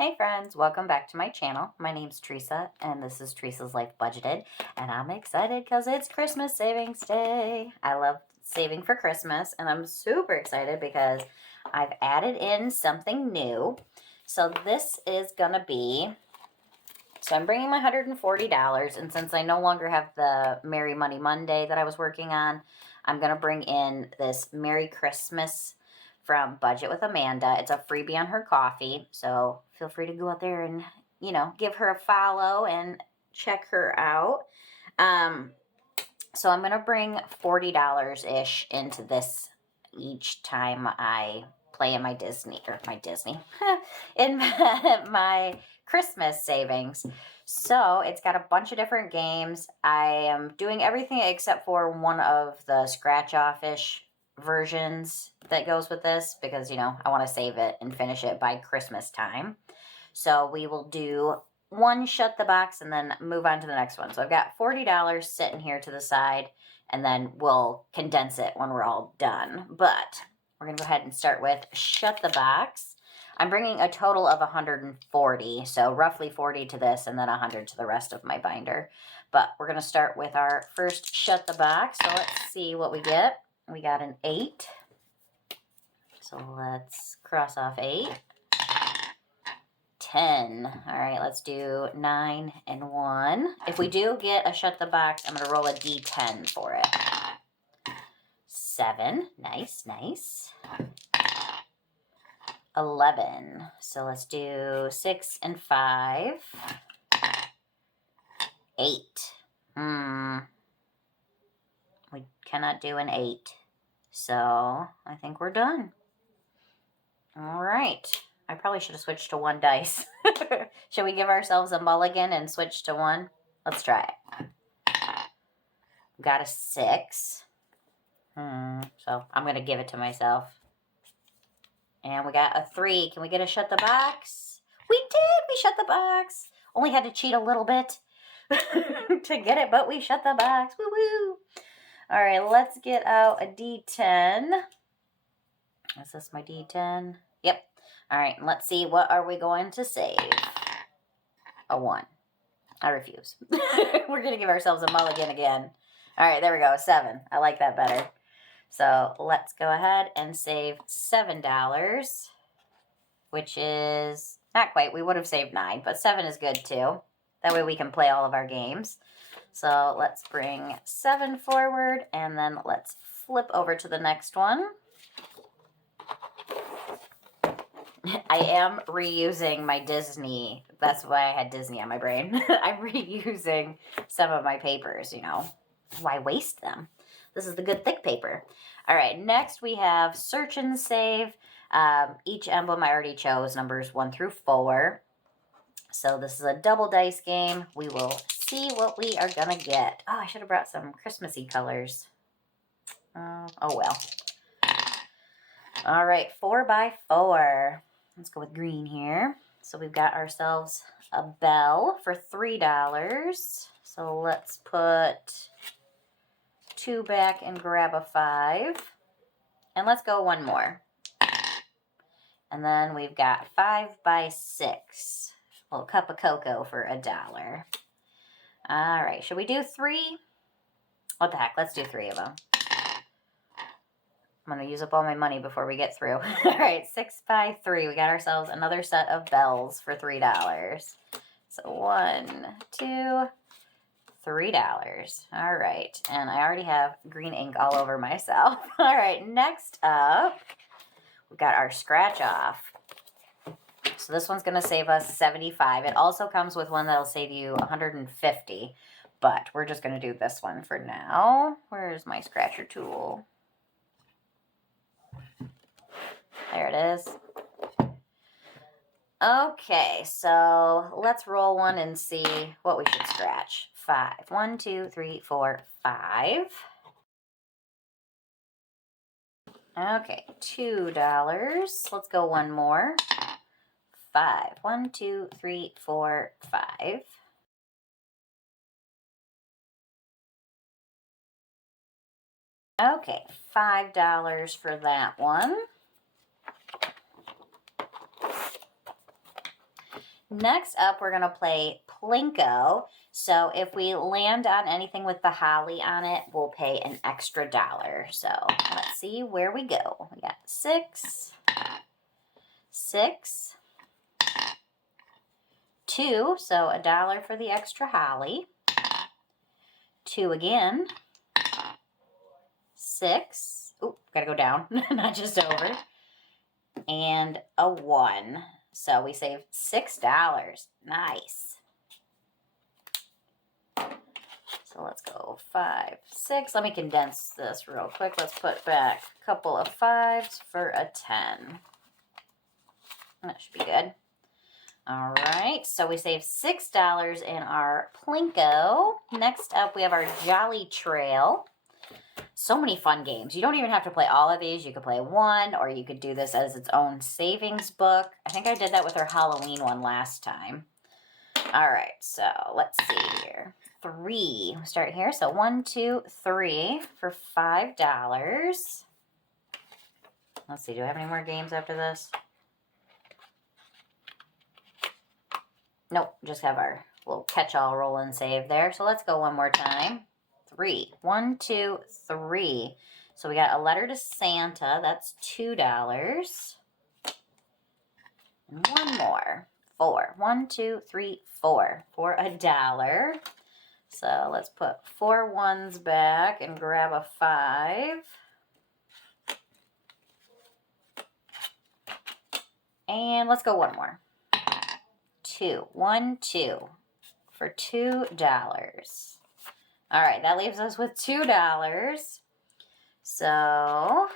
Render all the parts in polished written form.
Hey friends, welcome back to my channel. My name's Teresa and this is Teresa's Life Budgeted, and I'm excited because it's Christmas savings day. I love saving for Christmas and I'm super excited because I've added in something new. So this is gonna be, I'm bringing my $140, and since I no longer have the Merry Money Monday that I was working on, I'm gonna bring in this Merry Christmas from Budget with Amanda. It's a freebie on her coffee, so feel free to go out there and, give her a follow and check her out. So I'm going to bring $40-ish into this each time I play in my in my Christmas savings. So it's got a bunch of different games. I am doing everything except for one of the scratch-off-ish versions that goes with this because, I want to save it and finish it by Christmas time. So we will do one shut the box and then move on to the next one. So I've got $40 sitting here to the side, and then we'll condense it when we're all done. But we're going to go ahead and start with shut the box. I'm bringing a total of 140, so roughly 40 to this and then 100 to the rest of my binder. But we're going to start with our first shut the box. So let's see what we get. We got an 8. So let's cross off 8. 10. All right, let's do 9 and 1. If we do get a shut the box, I'm going to roll a D10 for it. 7. Nice, nice. 11. So let's do 6 and 5. 8. We cannot do an 8. So I think we're done. All right. I probably should have switched to 1 dice. Should we give ourselves a mulligan and switch to 1? Let's try it. Got a 6. So I'm going to give it to myself. And we got a 3. Can we get a shut the box? We did! We shut the box. Only had to cheat a little bit to get it, but we shut the box. Woo-woo! All right, let's get out a D10. Is this my D10? Yep. All right, let's see. What are we going to save? A 1. I refuse. We're going to give ourselves a mulligan again. All right, there we go. 7. I like that better. So let's go ahead and save $7, which is not quite. We would have saved 9, but 7 is good too. That way we can play all of our games. So let's bring 7 forward, and then let's flip over to the next one. I am reusing my Disney. That's why I had Disney on my brain. I'm reusing some of my papers, Why waste them? This is the good thick paper. All right, next we have search and save. Each emblem I already chose, numbers 1 through 4. So this is a double dice game. We will see what we are going to get. Oh, I should have brought some Christmassy colors. Oh, well. All right, 4x4. Let's go with green here. So we've got ourselves a bell for $3. So let's put 2 back and grab a 5. And let's go 1 more. And then we've got 5x6. A little cup of cocoa for $1. All right, should we do 3? What the heck, let's do 3 of them. I'm going to use up all my money before we get through. All right, 6x3. We got ourselves another set of bells for $3. So 1, 2, $3. All right, and I already have green ink all over myself. All right, next up, we've got our scratch off. So this one's going to save us $75. It also comes with one that'll save you $150, but we're just going to do this one for now. Where's my scratcher tool? There it is. Okay, so let's roll one and see what we should scratch. 5. 1, 2, 3, 4, 5. Okay, $2. Let's go 1 more. 5. 1, 2, 3, 4, 5. Okay, $5 for that one. Next up, we're going to play Plinko. So if we land on anything with the holly on it, we'll pay an extra $1. So let's see where we go. We got 6, 6, 2, so $1 for the extra holly. 2 again. 6. Oop, gotta go down, not just over. And a 1. So we saved $6. Nice. So let's go 5, 6. Let me condense this real quick. Let's put back a couple of 5s for a 10. That should be good. All right, so we saved $6 in our Plinko. Next up, we have our Jolly Trail. So many fun games. You don't even have to play all of these. You could play one, or you could do this as its own savings book. I think I did that with our Halloween one last time. All right, so let's see here. 3. We'll start here. So 1, 2, 3 for $5. Let's see. Do I have any more games after this? Nope. Just have our little catch-all roll and save there. So let's go one more time. 3. 1, 2, 3. So we got a letter to Santa. That's $2. And one more. 4. 1, 2, 3, 4 for $1. So let's put 4 ones back and grab a 5. And let's go one more. 2. 1, 2 for $2. All right, that leaves us with $2. So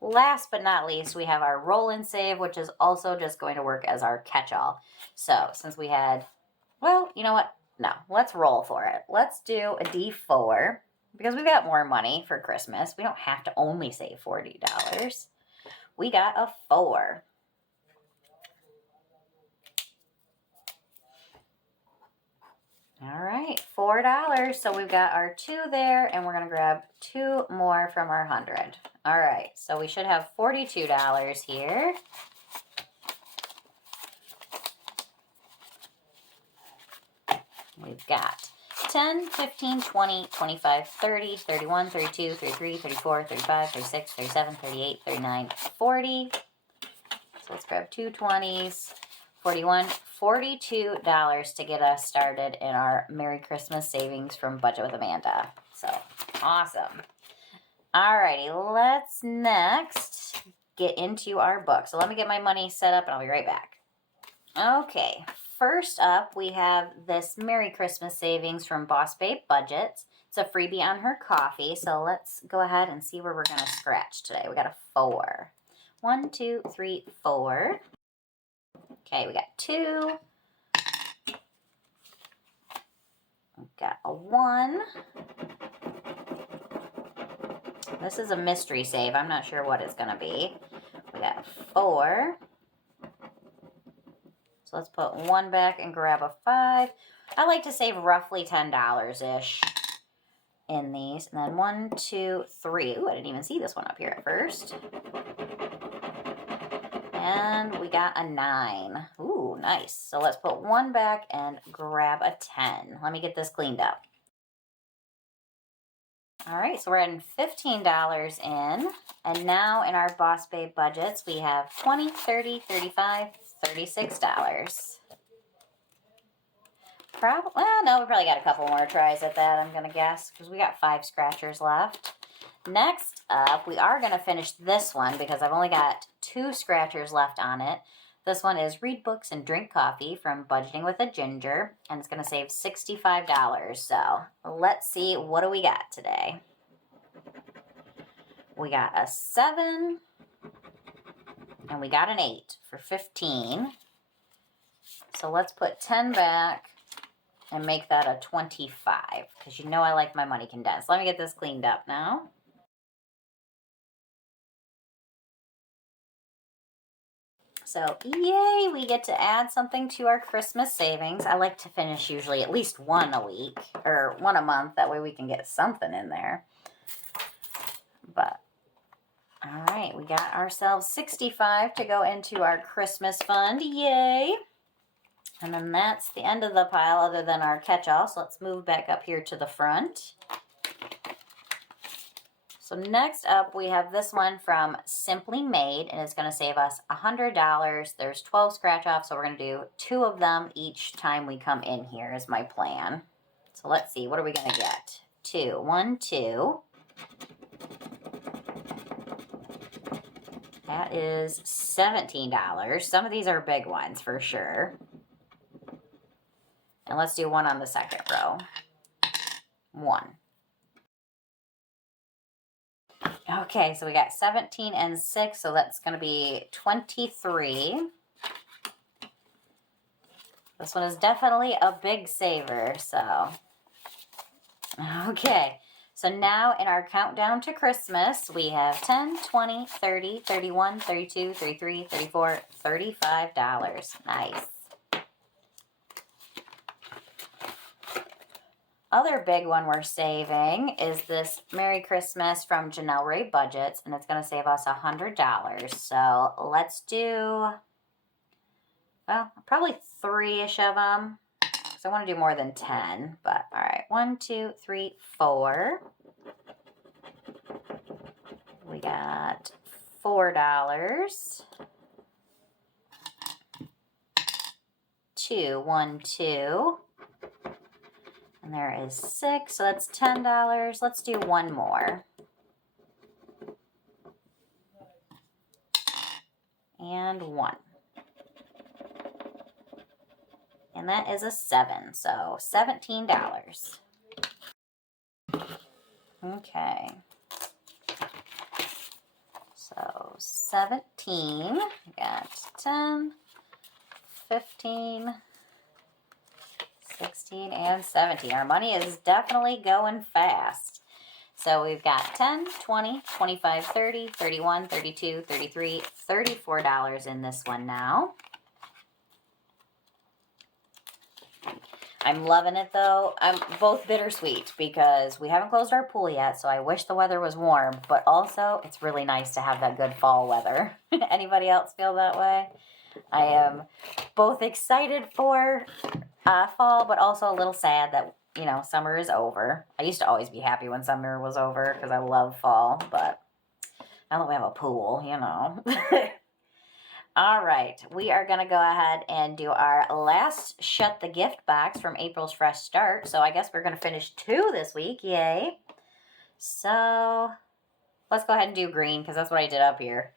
last but not least, we have our roll and save, which is also just going to work as our catch-all. So since we had, well, you know what? No, let's roll for it. Let's do a D4 because we've got more money for Christmas. We don't have to only save $40. We got a 4. All right, $4. So we've got our 2 there, and we're going to grab 2 more from our 100. All right, so we should have $42 here. We've got 10, 15, 20, 25, 30, 31, 32, 33, 34, 35, 36, 37, 38, 39, 40. So let's grab 2 20s. 41, $42 to get us started in our Merry Christmas savings from Budget with Amanda. So awesome. Alrighty, let's next get into our book. So let me get my money set up and I'll be right back. Okay, first up we have this Merry Christmas savings from BossBabeBudgets. It's a freebie on her coffee. So let's go ahead and see where we're going to scratch today. We got a 4. 1, 2, 3, 4. Okay, we got 2. We've got a 1. This is a mystery save. I'm not sure what it's going to be. We got a 4. So let's put 1 back and grab a 5. I like to save roughly $10-ish in these. And then 1, 2, 3. Ooh, I didn't even see this one up here at first. And we got a 9. Ooh, nice. So let's put 1 back and grab a 10. Let me get this cleaned up. All right, so we're adding $15 in. And now in our Boss Babe budgets, we have $20, $30, $35, $36. Well, no, we probably got a couple more tries at that, I'm going to guess, because we got 5 scratchers left. Next up, we are going to finish this one because I've only got 2 scratchers left on it. This one is Read Books and Drink Coffee from Budgeting with a Ginger, and it's going to save $65. So let's see, what do we got today? We got a 7, and we got an 8 for 15. So let's put 10 back and make that a 25 because you know I like my money condensed. Let me get this cleaned up now. So, yay, we get to add something to our Christmas savings. I like to finish usually at least 1 a week, or 1 a month. That way we can get something in there. But, All right, we got ourselves 65 to go into our Christmas fund. Yay! And then that's the end of the pile other than our catch-all. So let's move back up here to the front. So next up, we have this one from Simply Made, and it's going to save us $100. There's 12 scratch-offs, so we're going to do 2 of them each time we come in here is my plan. So let's see, what are we going to get? 2. 1, 2. That is $17. Some of these are big ones for sure. And let's do 1 on the second row. 1. Okay, so we got 17 and 6, so that's going to be 23. This one is definitely a big saver, so. Okay, so now in our countdown to Christmas, we have 10, 20, 30, 31, 32, 33, 34, $35. Nice. Other big one we're saving is this Merry Christmas from LauraBel, and it's going to save us $100. So let's do, well, probably 3-ish of them. So I want to do more than 10, but all right. 1, 2, 3, 4. We got $4. 2, 1, 2. And there is 6, so that's $10. Let's do 1 more. And 1. And that is a 7, so $17. Okay. So 17, we got 10, 15, 16, and 17. Our money is definitely going fast. So we've got 10, 20, 25, 30, 31, 32, 33, $34 in this one now. I'm loving it though. I'm both bittersweet because we haven't closed our pool yet, so I wish the weather was warm, but also it's really nice to have that good fall weather. Anybody else feel that way? I am both excited for fall, but also a little sad that, you know, summer is over. I used to always be happy when summer was over because I love fall, but now that we have a pool, you know. All right, we are going to go ahead and do our last Shut the Gift box from April's Fresh Start. So I guess we're going to finish 2 this week. Yay. So let's go ahead and do green because that's what I did up here.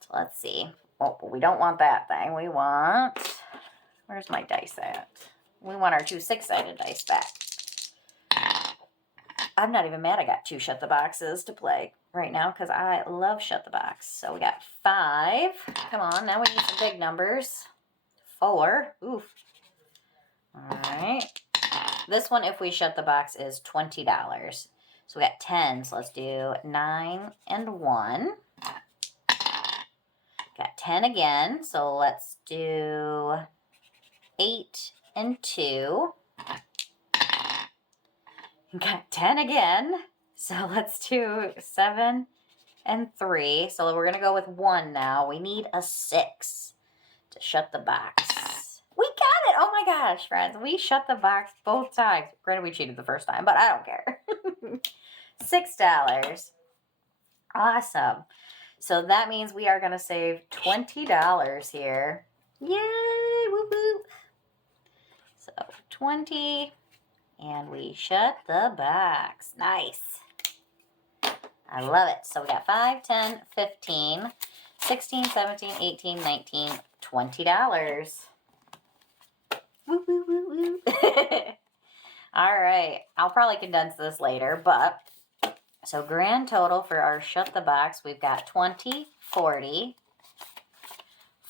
So let's see. Oh, we don't want that thing. We want, where's my dice at? We want our 2 6-sided dice back. I'm not even mad I got 2 Shut the Boxes to play right now because I love Shut the Box. So we got 5. Come on, now we need some big numbers. 4. Oof. All right. This one, if we shut the box, is $20. So we got 10. So let's do 9 and 1. Got 10 again. So let's do 8 and 2. Got 10 again. So let's do 7 and 3. So we're going to go with 1 now. We need a 6 to shut the box. We got it. Oh my gosh, friends. We shut the box both times. Granted, we cheated the first time, but I don't care. $6. Awesome. So that means we are going to save $20 here. Yay. Whoop, whoop. So 20. And we shut the box. Nice. I love it. So we got 5, 10, 15, 16, 17, 18, 19, $20. Woo, woo, woo, woo. All right. I'll probably condense this later, but so grand total for our shut the box, we've got 20, 40,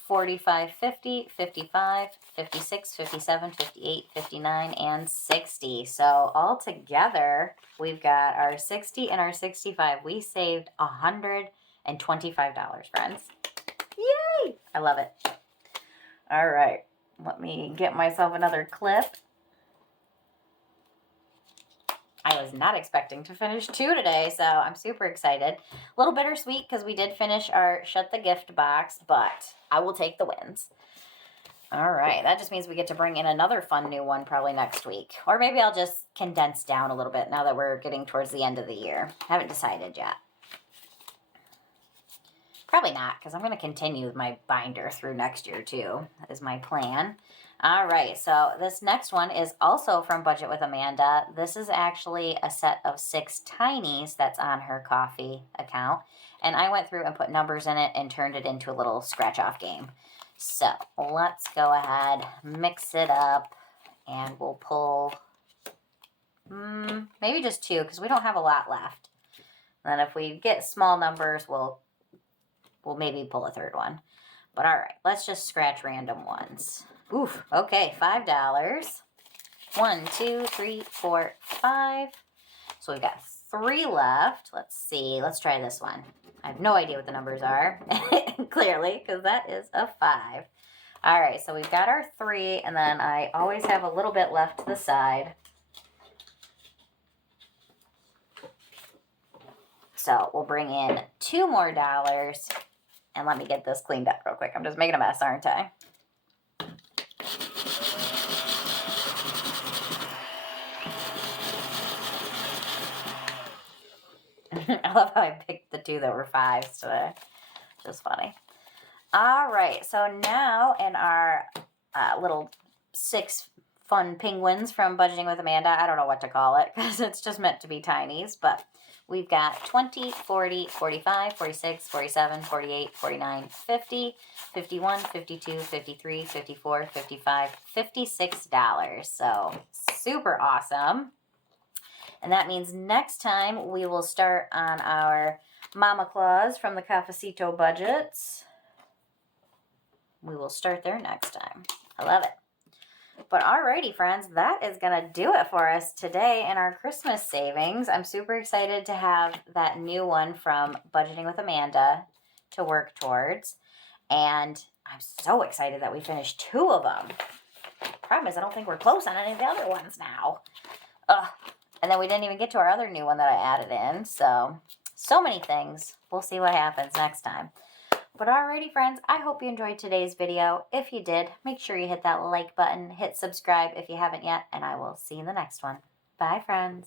45, 50, 55, 56, 57, 58, 59, and 60. So all together, we've got our 60 and our 65. We saved $125, friends. Yay! I love it. All right. Let me get myself another clip. I was not expecting to finish 2 today, so I'm super excited. A little bittersweet because we did finish our Shut the Gift box, but I will take the wins. All right, that just means we get to bring in another fun new one probably next week. Or maybe I'll just condense down a little bit now that we're getting towards the end of the year. Haven't decided yet. Probably not, because I'm going to continue with my binder through next year too, is my plan. All right, so this next one is also from Budget with Amanda. This is actually a set of 6 tinies that's on her coffee account. And I went through and put numbers in it and turned it into a little scratch-off game. So let's go ahead, mix it up, and we'll pull maybe just 2 because we don't have a lot left. And then if we get small numbers, we'll maybe pull a 3rd one. But all right, let's just scratch random ones. Oof, okay, $5. 1, 2, 3, 4, 5. So we've got 3 left. Let's see, let's try this one. I have no idea what the numbers are, clearly, because that is a 5. All right, so we've got our 3, and then I always have a little bit left to the side. So we'll bring in 2 more dollars, and let me get this cleaned up real quick. I'm just making a mess, aren't I? I love how I picked the 2 that were 5s today. Just funny. All right, so now in our little 6 fun penguins from Budgeting with Amanda, I don't know what to call it because it's just meant to be tinies, but we've got 20, 40, 45, 46, 47, 48, 49, 50, 51, 52, 53, 54, 55, $56. So super awesome. And that means next time we will start on our Mama Claus from the Cafecito Budgets. We will start there next time. I love it. But alrighty, friends, that is going to do it for us today in our Christmas savings. I'm super excited to have that new one from Budgeting with Amanda to work towards. And I'm so excited that we finished 2 of them. Problem is, I don't think we're close on any of the other ones now. Ugh. And then we didn't even get to our other new one that I added in. So many things. We'll see what happens next time. But alrighty, friends, I hope you enjoyed today's video. If you did, make sure you hit that like button, hit subscribe if you haven't yet, and I will see you in the next one. Bye, friends.